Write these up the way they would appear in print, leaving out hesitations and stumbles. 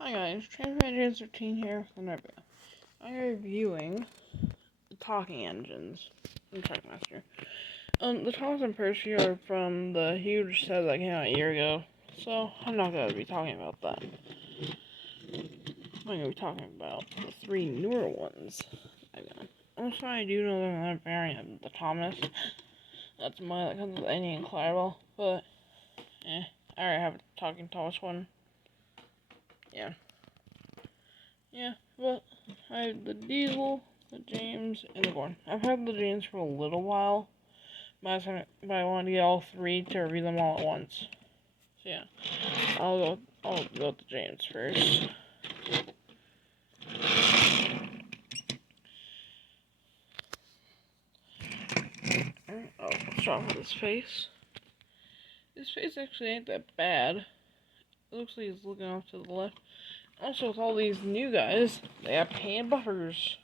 Hi guys, Transformers13 here with another video. I'm reviewing the talking engines in Trackmaster. The Thomas and Percy are from the huge set that came out a year ago, so I'm not going to be talking about that. I'm going to be talking about the three newer ones I got. Also, I do know there's another variant of the Thomas. That's mine that comes with any includable, but I already have a talking Thomas one. Yeah, but I have the Diesel, the James, and the Gordon. I've had the James for a little while, but I wanted to get all three to review them all at once. So yeah, I'll go with the James first. Alright, I'll start with his face. His face actually ain't that bad. It looks like he's looking off to the left. Also, with all these new guys, they have painted buffers.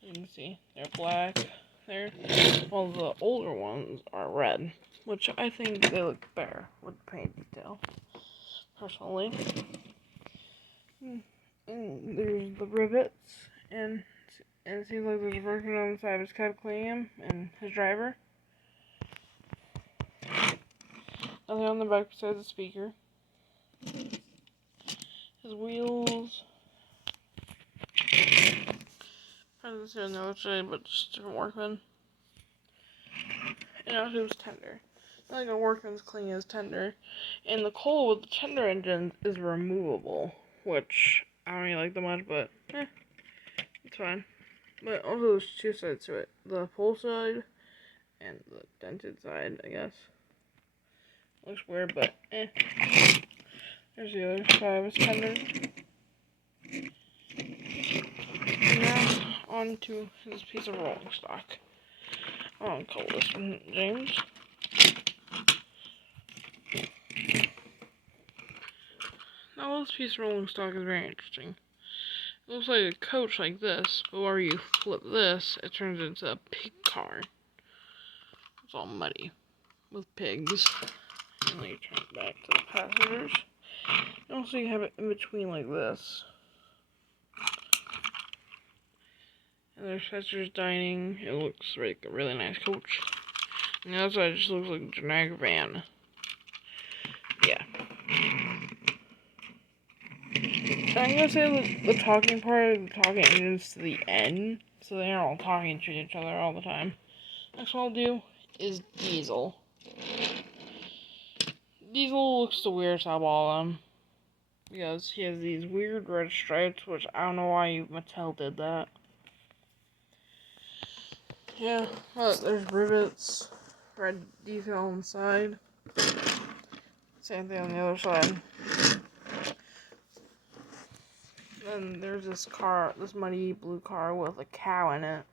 You can see, they're black there, while the older ones are red, which I think they look better with the paint detail, personally. And there's the rivets, and it seems like there's a person on the side of his cab cleaning him, and his driver. Nothing on the back besides the speaker. His wheels. Probably the same on the other side, but just different workman. And also it was tender. Not like a workman's clean is tender. And the coal with the tender engines is removable, which I don't really like that much, but it's fine. But also there's two sides to it. The full side and the dented side, I guess. Looks weird, but There's the other side was tender. Now on to this piece of rolling stock. I'll call this one James. Now this piece of rolling stock is very interesting. It looks like a coach like this, but where you flip this, it turns into a pig car. It's all muddy with pigs. And then you turn it back to the passengers. And also you have it in between like this. And there's passengers dining. It looks like a really nice coach. And the other side just looks like a generic van. Yeah. I'm gonna say the talking part of the talking engines to the end, so they aren't all talking to each other all the time. Next one I'll do is Diesel. Diesel looks the weirdest out of all of them, because he has these weird red stripes, which I don't know why Mattel did that. Yeah, but there's rivets, red detail on the side. Same thing on the other side. Then there's this car, this muddy blue car with a cow in it.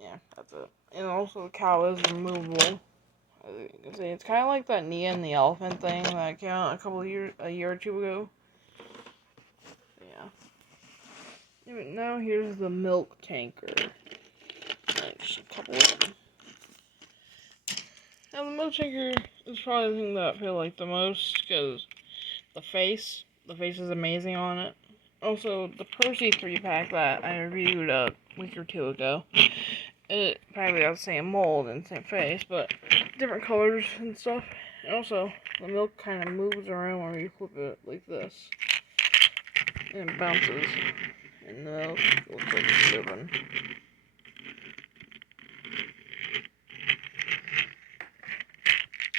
Yeah, that's it. And also the cow is removable. As you can see, it's kind of like that Nia and the elephant thing that came out a year or two ago. Yeah. But now here's the milk tanker. Just a couple of them. Now the milk tanker is probably the thing that I feel like the most, because the face is amazing on it. Also, the Percy 3-pack that I reviewed a week or two ago, it probably has the same mold and same face, but different colors and stuff. And also, the milk kind of moves around when you flip it like this. And it bounces. And the milk looks like it's moving.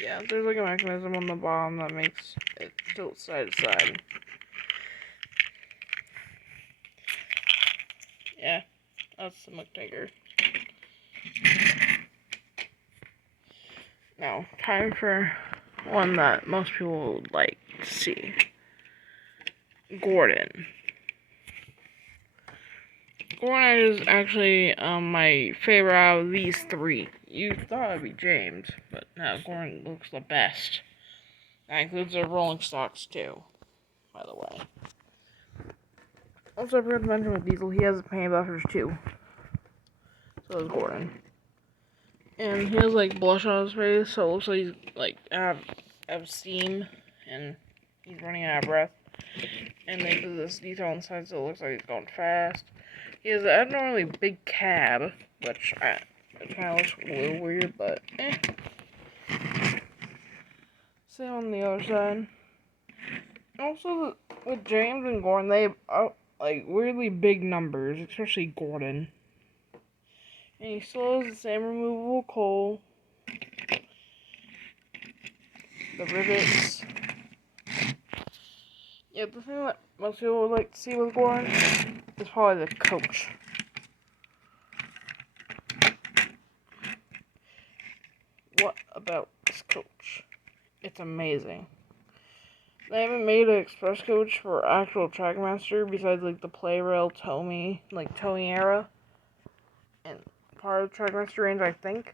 Yeah, there's like a mechanism on the bottom that makes it tilt side to side. Yeah, that's the milk tanker. Now, time for one that most people would like to see. Gordon. Gordon is actually my favorite out of these three. You thought it would be James, but no, Gordon looks the best. That includes the rolling stocks too, by the way. Also, I forgot to mention with Diesel, he has paint buffers too. So does Gordon. And he has like blush on his face, so it looks like he's like out of steam and he's running out of breath. And they put this detail on the side so it looks like he's going fast. He has an abnormally big cab, which it kind of looks a little weird, but eh. Same on the other side. Also, with James and Gordon, they have like weirdly big numbers, especially Gordon. And he still has the same removable coal. The rivets. Yeah, the thing that most people would like to see with Gordon is probably the coach. What about this coach? It's amazing. They haven't made an express coach for actual Trackmaster besides like the Playrail Tomy, like towing era. And part of the Trackmaster range, I think.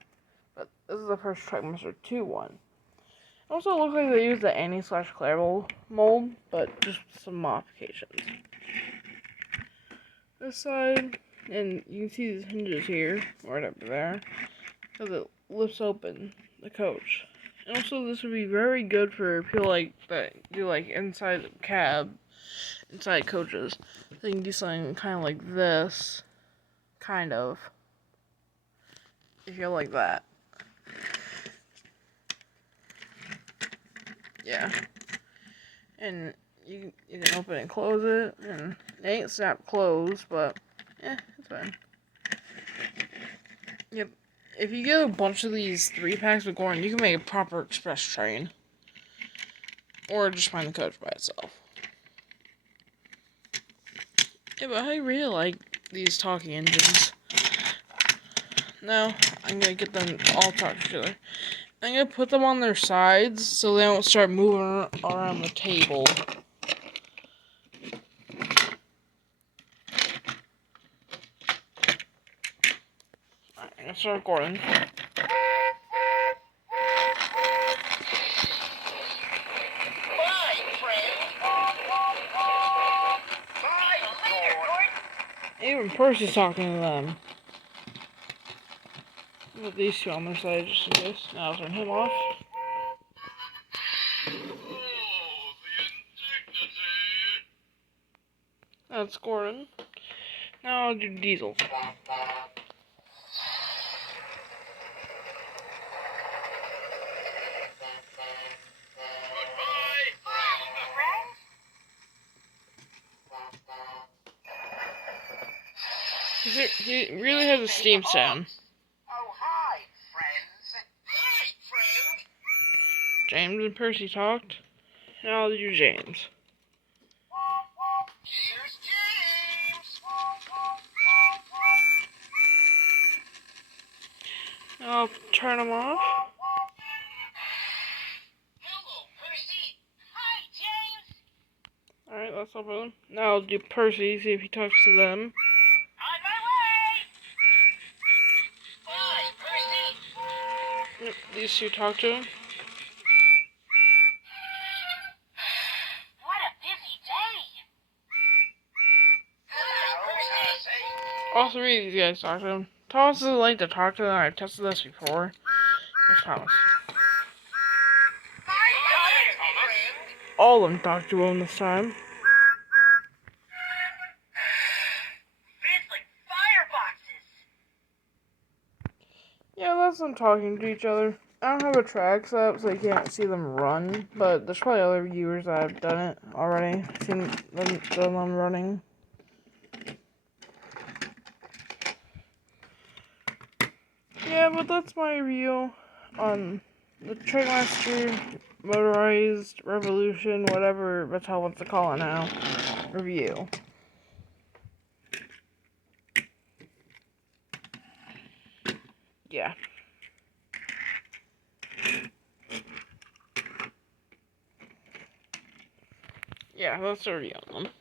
But this is the first Trackmaster 2 one. It also looks like they used the Annie/Claire mold, but just some modifications. This side, and you can see these hinges here, right up there, because it lifts open the coach. And also, this would be very good for people like that do like inside the cab, inside coaches. They can do something kind of like this, kind of, if you like that. Yeah. And you can open and close it, and it ain't snap closed, but it's fine. Yep. If you get a bunch of these 3-packs with Gordon, you can make a proper express train. Or just find the coach by itself. Yeah, but I really like these talking engines. Now, I'm gonna get them all talk to each other. I'm gonna put them on their sides so they don't start moving around the table. Alright, I'm gonna start recording. Even Percy's talking to them. Put these two on their side just in case. Now I'll turn him off. That's Gordon. Now I'll do Diesel. He really has a steam sound. Oh, hi, friends. Hi, friend. James and Percy talked. Now I'll do James. Here's James. Now I'll turn him off. Hello, Percy. Hi, James. Alright, that's all for them. Now I'll do Percy, see if he talks to them. On my way. Bye, Percy. Yep, these two talk to him. What a busy day. Hello, Percy. All three of these guys talk to him. Thomas doesn't like to talk to them. I've tested this before. Here's Thomas. All of them talk to him this time. It's like fireboxes. Yeah, that's them talking to each other. I don't have a track set up so you can't see them run, but there's probably other viewers that have done it already. Seen them running. Yeah, but that's my review on the Trackmaster Motorized Revolution, whatever Mattel wants to call it now, review. Yeah. Yeah, that's a review on them.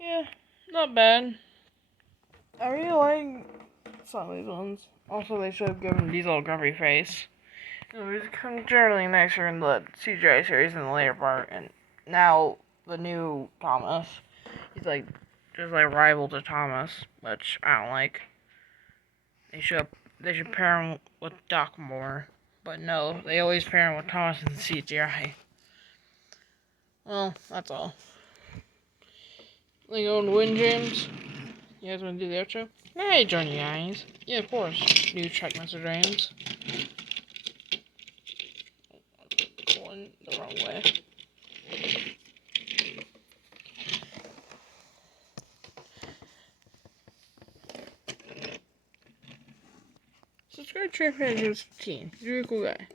Yeah, not bad. I really like some of these ones. Also, they should have given Diesel a grumpy face. It was generally nicer in the CGI series in the later part, and now the new Thomas, he's like just like rival to Thomas, which I don't like. They should pair him with Doc more. But no, they always pair him with Thomas and CGI. Well, that's all. Like on Win James. You guys want to do the outro? Hey, join you guys. Yeah, of course. New Trackmaster James. Going the wrong way. Subscribe to James 15. He's a really cool guy.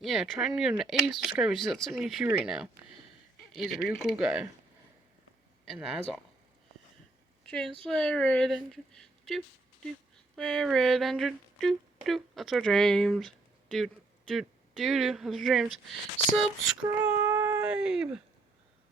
Yeah, trying to get him to 80 subscribers. He's at 72 right now. He's a real cool guy. And that is all. James, wear it and do, wear it and do. That's our James. Do. That's our James. Subscribe!